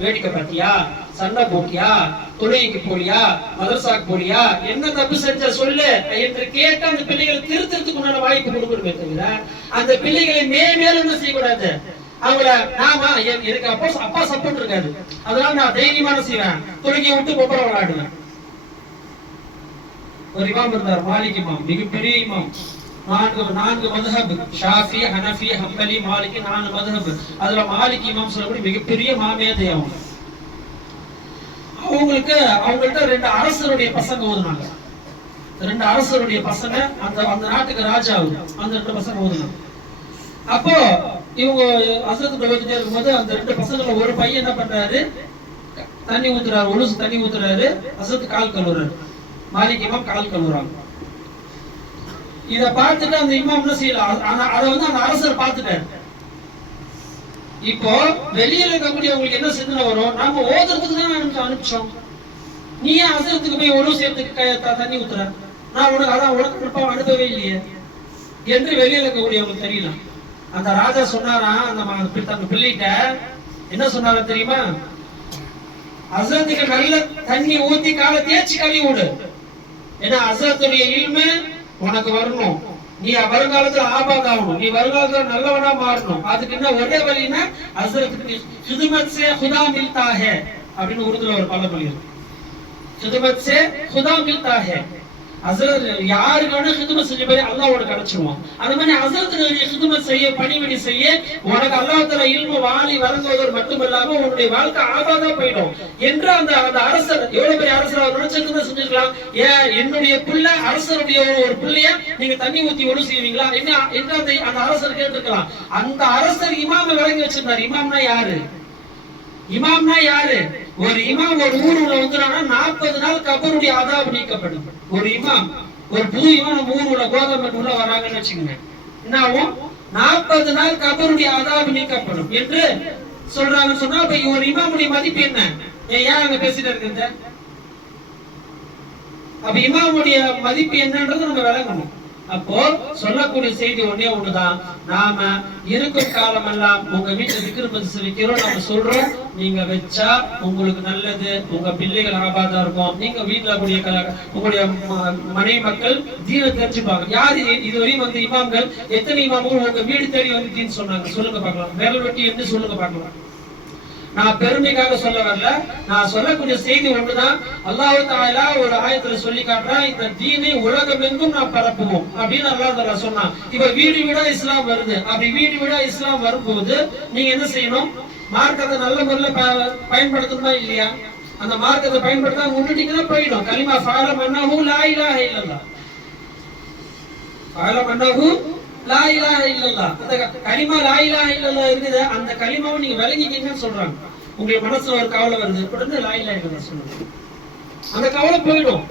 வேடிக்கை பார்த்தியா, சண்டை போட்டியா, தொழுகைக்கு போலியா, மதரசாக்கு போலியா, என்ன தப்பு செஞ்ச சொல்லு என்று கேட்டு அந்த பிள்ளைகளை திருத்தறதுக்கு உண்டான வாய்ப்பு கொடுக்கணுமே தவிர அந்த பிள்ளைகளை மேலும் என்ன செய்யக்கூடாது. அவங்கள நாம எனக்கு அப்பா சப்போர்ட் இருக்காது, அதனால நான் தைரியமான செய்வேன், தொழுகையை விட்டு பொப்பரம் விளையாடுவேன். ஒரு இமாம் இருந்தார், மாலிக் இமாம், மிகப்பெரிய இமாம். நான்கு மதுஹப், ஷாஃபி, ஹனஃபி, ஹம்பலி, மாலிகி, 4 மதுஹப். அதுல மாலிக் இமாம் சொல்லக்கூடிய மிகப்பெரிய மாமேதை அவங்க. அவங்கள்ட்ட 2 அரசருடைய பசங்க ஓதுனாங்க. 2 அரசருடைய பசங்க, அந்த நாட்டுக்கு ராஜா, அந்த 2 பசங்க ஓதுனாங்க. அப்போ இவங்க ஹஸ்ரத் ஓதிட்டே இருக்கும்போது அந்த 2 பசங்கள ஒரு பையன் என்ன பண்றாரு, தண்ணி ஊத்துறாரு, ஒழுசு தண்ணி ஊத்துறாரு. ஹஸ்ரத் கால் கழுவுறாரு, மாலிக் இமாம் கால் கழுவுறாங்க. இத பார்த்துட்டு அந்த இமாம் என்ன செய்யலாம், அதை அந்த அரசர் பார்த்துட்டாரு. இப்போ வெளியில இருக்கக்கூடியவங்களுக்கு என்ன சிந்தனை வரும், நாம ஓதுறதுக்கு தான் அனுப்பிச்சோம், நீ ஏன் ஹஸ்ரத்துக்கு போய் ஒழுவு செய்யறதுக்கு தண்ணி ஊத்துற, நான் உனக்கு அனுப்பவே இல்லையே என்று வெளியில இருக்கக்கூடியவங்களுக்கு தெரியல. அந்த ராஜா சொன்னாரா அந்த பிள்ளைகிட்ட என்ன சொன்னாரா தெரியுமா, ஹஸ்ரத்துக்கு நல்ல தண்ணி ஊத்தி காலை தேய்ச்சி கழுவி விடு. ஏன்னா ஹஸ்ரத்துடைய இல்மு உனக்கு வரணும், நீ வருங்காலத்துல ஆபாதாகணும், நீ வருங்காலத்துல நல்லவனா மாறணும். அதுக்கு என்ன ஒரே வழின்னா ஹஸ்ரத்துக்கு ஹிதுமத் சே खुदा मिलता है அப்படின்னு உருதுல ஒரு பழமொழி இருக்கு. ஹிதுமத் சே खुदा मिलता है. ஹஸ்ரத் யாருக்கான ஹிதுமத் செஞ்ச மாதிரி அல்லாஹ்வோட கிடைச்சிருவான். அந்த மாதிரி ஹஸ்ரத்துடைய ஹிதுமத் செய்ய, பணிவிடை செய்ய, உனக்கு அல்லாஹ் தஆலா இல்மு வாளி வழங்குவதோடு மட்டுமல்லாம உன்னுடைய வாழ்க்கை ஆபாதா போயிடும் என்று அந்த அரசர், எவ்வளவு பெரிய அரசர், அவர் நினைச்சதுன்னு செஞ்சிருக்கலாம். ஏன் என்னுடைய பிள்ளை அரசருடைய ஒரு பிள்ளைய நீங்க தண்ணி ஊத்தி ஒழு செய்வீங்களா என்று அந்த அரசர் கேட்டிருக்கலாம். அந்த அரசர் இமாமை வழங்கி வச்சிருந்தார். இமாம்னா யாரு? இமாம்னா யாரு? ஒரு இமாம் ஒரு ஊருல வந்துறானா 40 நாள் கபருடைய அதாப் நீக்கப்படும். ஒரு இமாம், ஒரு புது இமாம் நம்ம ஊருல கோதமன் உள்ள வராங்கன்னு வச்சுக்கோங்க, என்ன ஆகும், 40 நாள் கபருடைய அதாப் நீக்கப்படும் என்று சொல்றாங்க. சொன்னா அப்ப ஒரு இமாமுடைய மதிப்பு என்ன? ஏன் அங்க பேசிட்டு இருக்குது? அப்ப இமாமுடைய மதிப்பு என்னன்றது நம்ம விளங்கணும். அப்போ சொல்லக்கூடிய செய்தி ஒண்ணுதான், நாம இருக்கும் காலம் எல்லாம் உங்க வீட்டுல திக்ர் மஜ்லிஸ் வைக்கிறோம், நம்ம சொல்றோம், நீங்க வச்சா உங்களுக்கு நல்லது, உங்க பிள்ளைகள் ஆபாதா இருக்கும், நீங்க வீட்டுல கூடிய உங்களுடைய மனைவி மக்கள் தீனை தெரிஞ்சுப்பாங்க. யாரு இதுவரையும் வந்து இமாம்கள், எத்தனை இமாம்கள் உங்க வீடு தேடி வந்து தீன் சொன்னாங்க சொல்லுங்க பார்க்கலாம், விரல் வெட்டி என்று சொல்லுங்க பார்க்கலாம். நான் பெருமைக்காக சொல்ல வரல, நான் சொல்லக்கூடிய செய்தி ஒன்றுதான். அல்லாஹ் தஆலா ஒரு ஆயத்துல சொல்லி காட்டுறான், இந்த தீனை உலகமெங்கும் நான் பரப்புவோம் அப்படின்னு அல்லாஹ் தஆலா சொன்னான். இப்ப வீடு வீடா இஸ்லாம் வருது. அப்படி வீடு வீடா இஸ்லாம் வரும்போது நீங்க என்ன செய்யணும், மார்க்கத்தை நல்ல முறையில பயன்படுத்தணுமா இல்லையா? அந்த மார்க்கத்தை பயன்படுத்தாம முன்னிட்டீங்கன்னா போயிடும். கலிமா ஃபஅலம் அன்னஹு லா இலாஹ இல்லல்லாஹ், ஃபஅலம் அன்னஹு லா இலாஹ இல்லல்லாஹ். அந்த கலிமா லா இலாஹ இல்லல்லாஹ் இருக்குது, அந்த கலிமாவை நீங்க விளங்கிட்டீங்கன்னு சொல்றாங்க. உங்களுக்கு மனசுல ஒரு கவலை வருது, உடனே லா இலாஹ இல்லல்லாஹ் சொல்லுங்க, அந்த கவலை போயிடும்.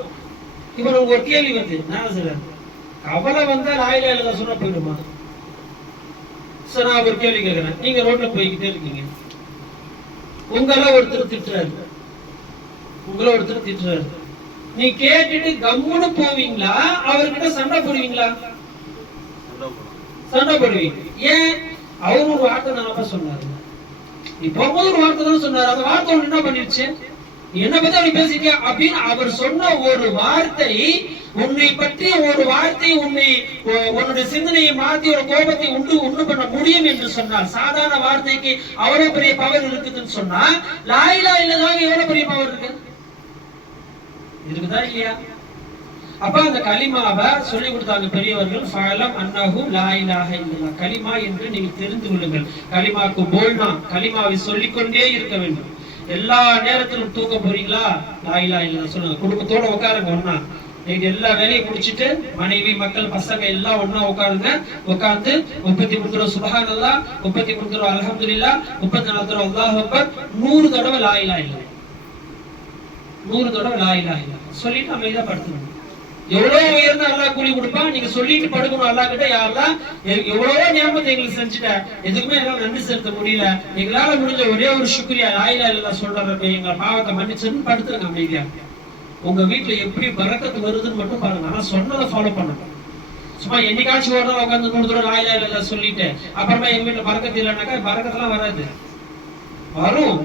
இப்ப உங்களுக்கு ஒரு கேள்வி வருது, நான் சொல்றேன், கவலை வந்தா லா இலாஹ இல்லல்லாஹ் சொன்னா போயிடுமா? சோ நான் ஒரு கேள்வி கேட்கிறேன், நீங்க ரோட்ல போய்கிட்டே இருக்கீங்க, உங்கள ஒருத்தர் திட்டுறாரு, நீ கேட்டுட்டு கம்முன்னு போவீங்களா, அவர்கிட்ட சண்டை போடுவீங்களா? சண்டை போடுவீங்க. ஏன்? அவரு ஒரு வார்த்தை நான் சொன்னாரு, இப்போ ஒரு வார்த்தை தான் சொன்னாரு, அந்த வார்த்தை ஒண்ணு என்ன பண்ணிருச்சு, என்ன பத்தி அப்படி பேசிட்டியா அப்படின்னு அவர் சொன்ன ஒரு வார்த்தை, உன்னை பற்றி ஒரு வார்த்தை உன்னுடைய சிந்தனையை மாற்றி ஒரு கோபத்தை உண்டு பண்ண முடியும் என்று சொன்னார். சாதாரண வார்த்தைக்கு அவ்வளவு பெரிய பவர் இருக்குதுன்னு சொன்னா, லா இலாஹ இல்லல்லாஹ் எவ்வளவு பெரிய பவர் இருக்குதா இல்லையா? அப்ப அந்த கலிமாவை சொல்லி கொடுத்தாங்க பெரியவர்கள், ஃபஅலம் அன்னஹு லா இலாஹ இல்லல்லாஹ், கலிமா என்று நீங்கள் தெரிந்து கொள்ளுங்கள். கலிமாக்கு போல்னா, கலிமாவை சொல்லிக்கொண்டே இருக்க வேண்டும். எல்லா நேரத்திலும் தூங்க போறீங்களா, லா இலாஹ இல்லல்லாஹ் சொல்லுங்க. குடும்பத்தோட உட்காருங்க, ஒண்ணா நீங்க எல்லா வேலையும் முடிச்சிட்டு மனைவி மக்கள் பசங்க எல்லாம் ஒண்ணா உட்காருங்க. உட்கார்ந்து 33 தடவை சுப்ஹானல்லாஹ், 33 தடவை அல்ஹம்துலில்லாஹ், 34 தடவை அல்லாஹு அக்பர், 100 தடவை லா இலாஹ இல்லல்லாஹ், 100 தடவை லா இலாஹ இல்லல்லாஹ் சொல்லிட்டு அமைதியா படுத்துக்கணும். எவ்வளவு உயர்ந்த அல்லாஹ் கூலி கொடுப்பான். நீங்க சொல்லிட்டு படுக்கணும் அல்லாஹ் கிட்ட, யா அல்லாஹ் எவ்வளவோ நியமத்தை எங்களுக்கு செஞ்சுட்ட, எதுக்குமே என்னால நன்றி செலுத்த முடியல, எங்களால முடிஞ்ச ஒரே ஒரு சுக்ரியா லா இலாஹ இல்லல்லாஹ் சொல்றப்ப எங்க பாவத்தை மன்னிச்சுன்னு படுத்துருங்க அமைதியா. உங்க வீட்டுல எப்படி பரக்கத்து வருதுன்னு மட்டும் பாருங்க. ஆனா சொன்னதை ஃபாலோ பண்ணணும். சும்மா என்னைக்காச்சும் ஒரு நாள் உட்காந்து 100 தடவை லா இலாஹ இல்லல்லாஹ் சொல்லிட்டு அப்புறமா எங்க வீட்டுல பரக்கத்து இல்லைன்னாக்கா பரக்கத்தெல்லாம் வராது. வரும்,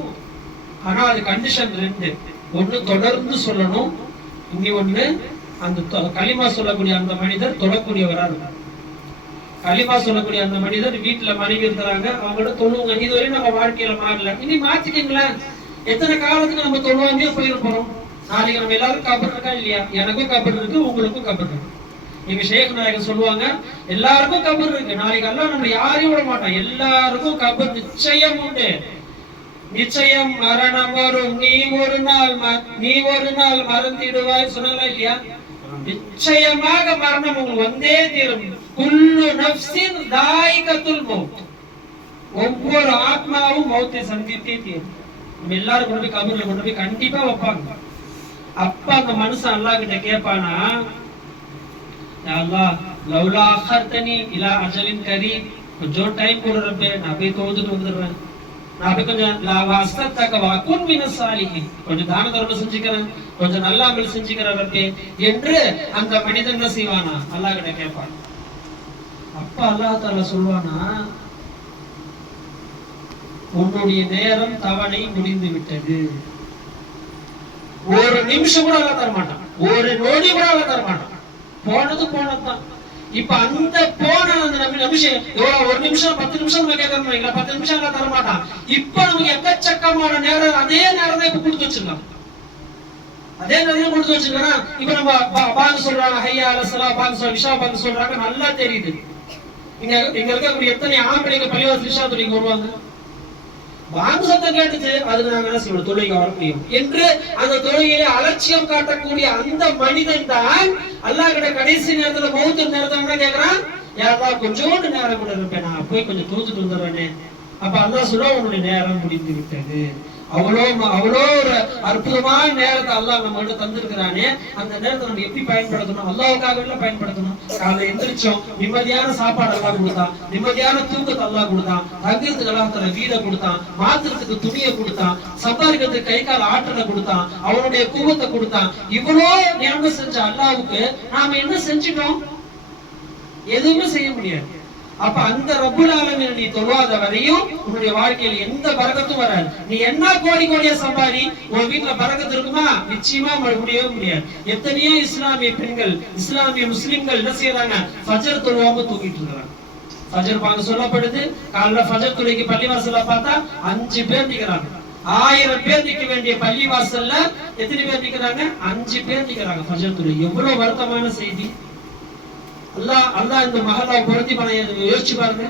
ஆனா அது கண்டிஷன் 2. ஒண்ணு தொடர்ந்து சொல்லணும், இங்க ஒண்ணு அந்த களிமா சொல்லக்கூடிய அந்த மனிதர் தொழக்கூடியவரா இருக்கும். களிமா சொல்லக்கூடிய அந்த மனிதர் வீட்டுல மனைவி இருக்கிறாங்க, அவங்கள்ட்ட தொழுவுங்க. இதுவரையும் நம்ம வாழ்க்கையில மாறல, இனி மாத்திக்கீங்களேன். எத்தனை காலத்துக்கு நம்ம தொழுவாமே போயிட போறோம். நாளைக்கு நம்ம எல்லாரும் கபர் இருக்கா இல்லையா? எனக்கும் கபர் இருக்கு, உங்களுக்கும் கபர் இருக்கு. எங்க ஷேக் நாயகர் சொல்லுவாங்க, எல்லாருக்கும் கபர் இருக்கு. நாளைக்கு எல்லாம் நம்ம யாரையும் விட மாட்டோம், எல்லாருக்கும் கபர் நிச்சயம் உண்டு. நிச்சயம் மரணம் வரும், நீ ஒரு நாள் மறந்திடுவாய் சொன்னாங்களா இல்லையா? நிச்சயமாக மரணம் உங்களுக்கு வந்தே தீரும். குல்லு நஃப்ஸின் தாயிகத்துல் மௌத், ஒவ்வொரு ஆத்மாவும் மௌத்தை சந்தித்தே தீரும். நம்ம எல்லாரும் கொண்டு போய் கபர்ல கொண்டு போய் கண்டிப்பா வைப்பாங்க. அப்ப அந்த மனுஷன் அல்லாஹ் கிட்ட கேட்பானா, யா அல்லாஹ் லவ்லா அഖர்தனி இலா அஜலின் கரீம், கொஞ்சம் டைம் கொடு ரப்பே, நான் போய் தொழுதுட்டு வந்துடுறேன், நான் போய் கொஞ்சம் லவஸ்தக வகுன் மினஸ் சாலிஹின், கொஞ்சம் தான தர்மம் செஞ்சுக்கிறேன், கொஞ்சம் நல்ல அமல் செஞ்சுக்கிறேன் ரப்பே என்று அந்த மனிதன் என்ன செய்வானா? அல்லாஹ் கிட்ட கேட்பான். அப்ப அல்லாஹ் தஆலா சொல்வானா, உன்னுடைய நேரம் தவணை முடிந்து விட்டது. ஒரு நிமிஷம் கூட அல்லாஹ் தர மாட்டான், ஒரு நொடி கூட அல்லாஹ் தர மாட்டான். போனது போனதுதான். இப்ப அந்த போன அந்த நிமிஷம் எவ்வளவு, ஒரு நிமிஷம் 10 நிமிஷம் நம்ம கேட்கறோம், 10 நிமிஷம் எல்லாம் தர மாட்டான். இப்ப நமக்கு எக்கச்சக்கமான நேரம், அதே நேரம் தான் இப்ப கொடுத்து வச்சிருக்கான், அதே நேரம் கொடுத்து வச்சிருக்கான். இப்ப நம்ம பாங்க சொல்றாங்க, ஹய்யா அலா ஸலாத் பாங்க சொல்றாங்க, இஷா பாங்க சொல்றாங்க, நல்லா தெரியுது. இங்க இருக்கக்கூடிய எத்தனை ஆம்பளைங்க பள்ளிவாசல் இஷா தொழுகைக்கு வருவாங்க, பாங்கு சத்தம் கேட்டுச்சு, அது நாங்க என்ன செய்வோம், தொழுகைக்கு வர முடியும் என்று அந்த தொழுகையில அலட்சியம் காட்டக்கூடிய அந்த மனிதன் தான் அல்லாஹ் கிட்ட கடைசி நேரத்துல மௌத்து நேரத்துல என்ன கேக்குறான், யா அல்லாஹ் கொஞ்சோண்டு நேரம் கூட இருப்பேன், நான் போய் கொஞ்சம் தூத்துட்டு வந்துடுறேனே. அப்ப அல்லாஹ் சொல்லுவான், உன்னுடைய நேரம் முடிந்து விட்டது. அவ்வளோ ஒரு அற்புதமான நேரத்தை அல்லாஹ் நம்ம கிட்ட தந்திருக்கிறானே, அந்த நேரத்தை நம்ம எப்படி பயன்படுத்தணும்? அல்லாஹ்வுக்காக பயன்படுத்தணும். காலையில எந்திரிச்சோம், நிம்மதியான சாப்பாடு அல்லாஹ் கொடுத்தான், நிம்மதியான தூக்கத்தை அல்லாஹ் கொடுத்தான், தங்குறதுக்கு அல்லாஹ் வீடை கொடுத்தான், மாத்துறதுக்கு துணியை கொடுத்தான், சம்பாதிக்கிறதுக்கு கை கால் ஆற்றலை கொடுத்தான், அவனுடைய கூவத்தை கொடுத்தான். இவ்வளோ நியமம் செஞ்ச அல்லாஹ்வுக்கு நாம என்ன செஞ்சிட்டோம்? எதுவுமே செய்ய முடியாது. அப்ப அந்த ரப்புல் ஆலமீன் நீ தொழாத வரையும் உன்னுடைய வாழ்க்கையில எந்த பரக்கத்தும் வராது. நீ என்ன கோடி கோடியா சம்பாதி, உன் வீட்டுல பரக்கத்து இருக்குமா? நிச்சயமா முடியவே முடியாது. எத்தனையோ இஸ்லாமிய பெண்கள், இஸ்லாமிய முஸ்லிம்கள் என்ன செய்யறாங்க? ஃபஜர் தொழுவாம தூங்கிட்டு இருக்காங்க. ஃபஜர் பாங்க சொல்லப்படுது, காலைல ஃபஜர் தொழுகைக்கு பள்ளிவாசல்ல பார்த்தா 5 பேர் நிக்கிறாங்க. 1000 பேர் நிக்க வேண்டிய பள்ளிவாசல்ல எத்தனை பேர் நிக்கிறாங்க? 5 பேர் நிக்கிறாங்க ஃபஜர் தொழுகை. எவ்வளவு வருத்தமான செய்தி. அல்லாஹ் இந்த மஹல்லா பொருத்தி பண்ண யோசிச்சு பாருங்க.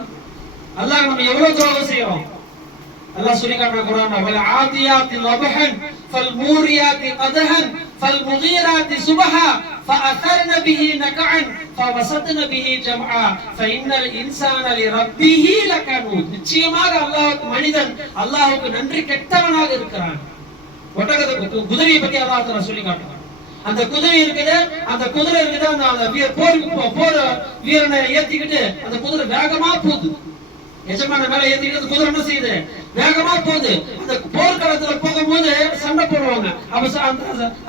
அல்லாஹ் நம்ம எவ்வளவு துரோகம் செய்யறோம். அல்லாஹ் சொல்லி காட்டுற குர்ஆன்ல, வல் ஆதியாத்தி லபஹன் ஃபல் மூரியாத்தி கதஹன் ஃபல் முகீராத்தி சுபஹா ஃபஅதர்ன பிஹி நகஅன் ஃபவசத்ன பிஹி ஜம்ஆ ஃபஇன்னல் இன்சான லிரப்பிஹி லகனூத். நிச்சயமாக மனிதன் அல்லாஹ்வுக்கு நன்றி கெட்டவனாக இருக்கிறான். ஒட்டகத்தை குதிரையை பத்தி அல்லாஹ் தஆலா சொல்லி காட்டுறான். அந்த குதிரை இருக்குது, அந்த குதிரை இருக்குது, அந்த போர் வீரனை ஏத்திக்கிட்டு அந்த குதிரை வேகமா போகுது. எஜமான மேல ஏத்திக்கிட்டு குதிரை என்ன செய்யுது? வேகமா போகுது. அந்த போர்க்களத்துல போகும்போது சண்டை போடுவாங்க.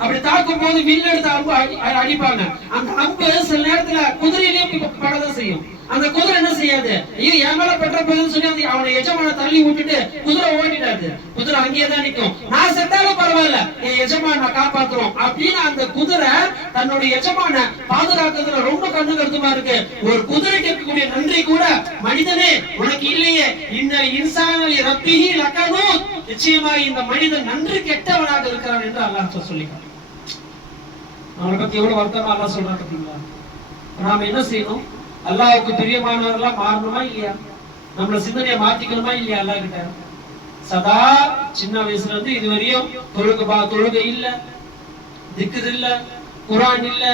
அப்படி தாக்கும் போது வில் எடுத்து அம்பு அடிப்பாங்க. அந்த அம்பு சில நேரத்துல குதிரையிலேயே படதான் செய்யும். அந்த குதிரை என்ன செய்யாது, ஐயோ என் மேல பெற்ற போதுன்னு சொல்லி அவனை எஜமான தள்ளி விட்டுட்டு குதிரை ஓடிடாது. குதிரை அங்கேயே தான் நிற்கும். நான் செத்தாலும் பரவாயில்ல, என் எஜமான நான் காப்பாத்துறோம் அப்படின்னு அந்த குதிரை தன்னுடைய எஜமான பாதுகாக்கிறதுல ரொம்ப கண்ணு கருத்துமா இருக்கு. ஒரு குதிரைக்கு இருக்கக்கூடிய நன்றி கூட மனிதனே உனக்கு இல்லையே. இந்த இன்சானலி ரப்பிஹி லகனூத், நிச்சயமாக இந்த மனிதன் நன்றி கெட்டவனாக இருக்கிறான் என்று அல்லாஹ் சொல்லிட்டான். அவனை பத்தி எவ்வளவு வருத்தமா அல்லாஹ் சொல்றான் பாத்தீங்களா? நாம என்ன செய்யணும்? அல்லாஹ்வுக்கு பிரியமானவர்களா மாறணுமா இல்லையா? நம்மள சிந்தனையை மாத்திக்கணுமா இல்லையா? அல்லாஹ் கிட்ட சதா சின்ன வயசுல இருந்து இதுவரையும் தொழுகை இல்ல, திக்ர் இல்ல, குர்ஆன் இல்ல,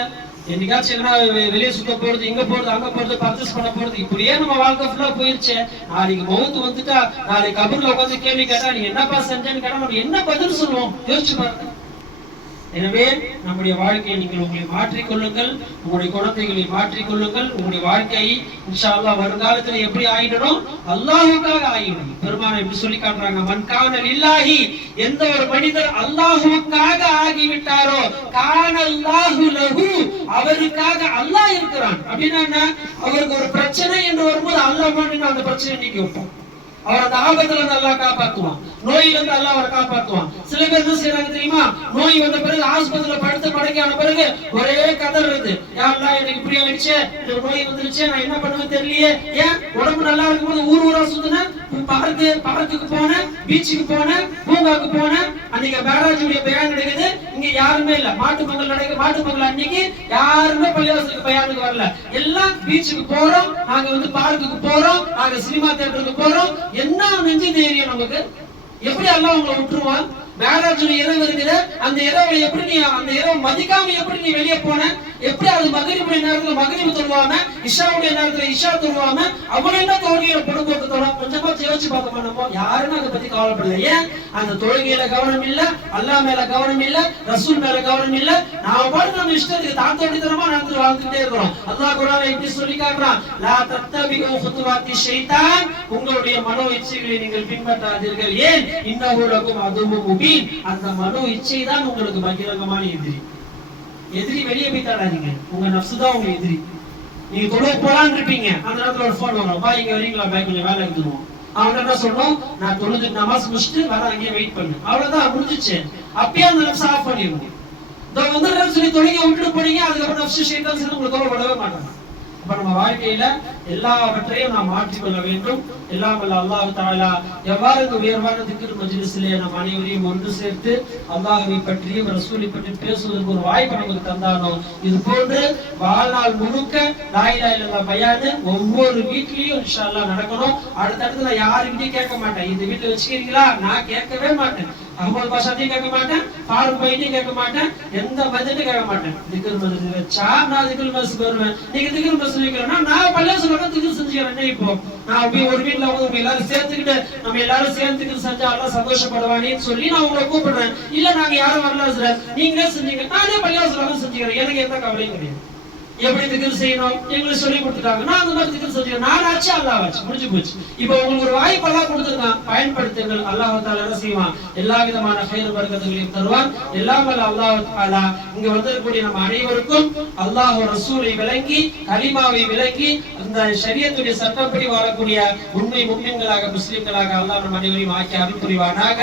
என்னைக்காச்சும் எங்கன்னா வெளியே சுத்த போறது, இங்க போறது, அங்க போறது, பர்ச்சேஸ் பண்ண போறது, இப்படியே நம்ம வாழ்க்கை ஃபுல்லா போயிருச்சு. நாளைக்கு மௌத்து வந்துட்டா, நாளைக்கு கபர்ல உட்காந்து கேள்வி கேட்டா நீ என்னப்பா செஞ்சேன்னு கேட்டா நம்ம என்ன பதில் சொல்லுவோம்? யோசிச்சு பாருங்க. எனவே நம்முடைய வாழ்க்கையை நீங்கள் உங்களை மாற்றிக்கொள்ளுங்கள், உங்களுடைய குழந்தைகளை மாற்றிக்கொள்ளுங்கள். உங்களுடைய வாழ்க்கையை இன்ஷா அல்லாஹ் வருங்காலத்துல எப்படி ஆயிடணும்? அல்லாஹ்வுக்காக ஆயிடணும். பெருமானார் இப்படி சொல்லி காட்டுறாங்க, மன் கான லில்லாஹி, எந்த ஒரு மனிதர் அல்லாஹ்வுக்காக ஆகிவிட்டாரோ, கான அல்லாஹு லஹு, அவருக்காக அல்லாஹ் இருக்கிறான். அப்படின்னா அவருக்கு ஒரு பிரச்சனை என்று வரும்போது அல்லாஹ் மட்டும் அந்த பிரச்சனை நீக்கி வைப்பான். அவர் அந்த ஆபத்துல இருந்து அல்லாஹ் காப்பாத்துவான், நோயில இருந்து அல்லாஹ் அவரை காப்பாத்துவான். சில பேர் என்ன செய்யறாங்க தெரியுமா? நோய் வந்த பிறகு ஆஸ்பத்திரியில படுத்து படுக்கையான பிறகு ஒரே கதறது, யா அல்லாஹ் எனக்கு இப்படி ஆயிடுச்சு, எனக்கு நோய் வந்துருச்சு, நான் என்ன பண்ணுவேன்னு தெரியலையே. ஏன்? உடம்பு நல்லா இருக்கும்போது ஊர் ஊரா சுத்தின, பார்க்குக்கு போனேன், பீச்சுக்கு போனேன், பூங்காக்கு போனேன், அன்னைக்கு பேராஜுடைய பயான் நடக்குது, இங்க யாருமே இல்ல. மாட்டு பொங்கல் நடக்குது, மாட்டு பொங்கல் அன்னைக்கு யாருமே பள்ளிவாசலுக்கு பயானுக்கு வரல. எல்லாம் பீச்சுக்கு போறோம், நாங்க வந்து பார்க்குக்கு போறோம், நாங்க சினிமா தியேட்டருக்கு போறோம். என்ன நெஞ்சு தைரியம் நமக்கு? எப்படி அல்லாஹ் உங்களை விட்டுருவான்? மேராஜுடைய இரவு இருக்குது, அந்த இரவு எப்படி நீ அந்த இரவு மதிக்காம எப்படி நீ வெளியே போன? எப்படி அது மகரிபுடைய நேரத்துல மகரிபு தொழுவாம, இஷாவுடைய நேரத்துல இஷா தொழுவாம, அவன் என்ன தொழுகையில பொடும்போக்கு தொழும்? கொஞ்சமா யோசிச்சு பார்க்க நம்ம யாருன்னு அதை பத்தி கவலைப்படல. ஏன்? அந்த தொழுகையில கவனம் இல்ல, அல்லாஹ் மேல கவனம் இல்ல, ரசூல் மேல கவனம் இல்ல. நாம பாட்டு நம்ம இஷ்டத்துக்கு தாத்தோடித்தனமா நடந்து வாழ்ந்துட்டே இருக்கிறோம். அல்லாஹ் குர்ஆன்ல எப்படி சொல்லி காட்டுறான், லா தத்தபிஉ குதுவாத்தி ஷைத்தான், உங்களுடைய மனோ இச்சைகளை நீங்கள் பின்பற்றாதீர்கள். ஏன்? இன்னஹு லகும் அதுவும் முபீன், அந்த மனோ இச்சை தான் உங்களுக்கு பகிரங்கமான எதிரி. எதிரி வெளியே போய் தாடாதீங்க, உங்க நஃப்ஸ் தான் உங்க எதிரி. நீங்க தொழுவ போலான்னு இருப்பீங்க, அந்த நேரத்துல ஒரு போன் வரும், பா இங்க வரீங்களா, பா கொஞ்சம் வேலை இருக்குதுவோம். அவன் என்ன சொல்றோம், நான் தொழுது நமாஸ் முடிச்சுட்டு வர, அங்கேயே வெயிட் பண்ணு, அவ்வளவுதான் முடிஞ்சிச்சு. அப்பயே அந்த நஃப்ஸ் ஆஃப் பண்ணிடுவோம். இதோ வந்து சொல்லி தொழுகை விட்டுட்டு போனீங்க, அதுக்கப்புறம் நஃப்ஸ் ஷைத்தான் சேர்ந்து உங்களுக்கு கவலைப்படவே மாட்டாங்க. அப்ப நம்ம வாழ்க்கையில எல்லாவற்றையும் நாம் மாற்றிக்கொள்ள வேண்டும். எல்லாம் வல்ல அல்லாஹ் தஆலா எவ்வாறு இந்த உயர்வான திக்ர் மஜ்லிஸிலே நம் அனைவரையும் ஒன்று சேர்த்து அல்லாஹ்வை பற்றியும் ரசூலை பற்றி பேசுவதற்கு ஒரு வாய்ப்பு நமக்கு தந்தானோ, இது போன்று வாழ்நாள் முழுக்க லா இலாஹா இல்லல்லாஹ் பயான் ஒவ்வொரு வீட்லயும் இன்ஷா அல்லாஹ் நடக்கணும். அடுத்தடுத்து நான் யாருக்கிட்டையும் கேட்க மாட்டேன், இந்த வீட்டுல வச்சுக்கிறீங்களா, நான் கேட்கவே மாட்டேன். அஹ்மத் பாஷாத்தையும் கேட்க மாட்டேன், ஃபாரூக் பையனையும் கேட்க மாட்டேன், எந்த மதத்தையும் கேட்க மாட்டேன். திக்ர் மஜ்லிஸ் வச்சா நான் திக்ர் மஜ்லிஸ்க்கு வருவேன், நீங்க திக்ர் மஜ்லிஸ் வைக்கிறேன்னா நான் பள்ளிவாசல்ல திக்ர் செஞ்சுக்கிறேன். இப்போ நான் ஒரு வீட்டுல வந்து எல்லாரும் சேர்த்துக்கிட்டு நம்ம எல்லாரும் சேர்ந்துக்கிட்டு செஞ்சா எல்லாம் சந்தோஷப்படுவானேன்னு சொல்லி நான் உங்களை கூப்பிடுறேன். இல்ல நாங்க யாரும் வரல சார், நீங்களே செஞ்சீங்க, நானே பள்ளிவாசல்ல செஞ்சுக்கிறேன், எனக்கு எந்த கவலையும் கிடையாது. எப்படி திக்ர் செய்யணும் எங்களுக்கு சொல்லி கொடுத்துட்டாங்க, நான் அந்த மாதிரி திக்ர் செஞ்சுக்கிறேன். நான் ஆச்சு அல்லாஹ் ஆச்சு, முடிஞ்சு போச்சு. இப்போ உங்களுக்கு ஒரு வாய்ப்பு அல்லாஹ் கொடுத்துருக்கான், பயன்படுத்துங்கள். அல்லாஹ் தஆலா என்ன செய்வான்? எல்லா விதமான ஹைர் பரக்கத்துகளையும் தருவான். எல்லாம் வல்ல அல்லாஹ் தஆலா இங்க வந்திருக்கக்கூடிய நம்ம அனைவருக்கும் அல்லாஹ் ரசூலை விளங்கி, கலிமாவை விளங்கி, அந்த ஷரியத்துடைய சட்டப்படி வாழக்கூடிய உண்மை முஃமின்களாக, முஸ்லிம்களாக அல்லாஹ் நம்ம அனைவரையும் ஆக்கி அருள் புரிவானாக.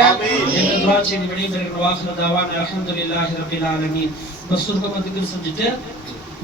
என்ற துஆ செய்து விடைபெறுகிற வாஹிரு தஅவானா அல்ஹம்துலில்லாஹி ரப்பில் ஆலமீன். சுருக்கமா திக்ர் செஞ்சுட்டு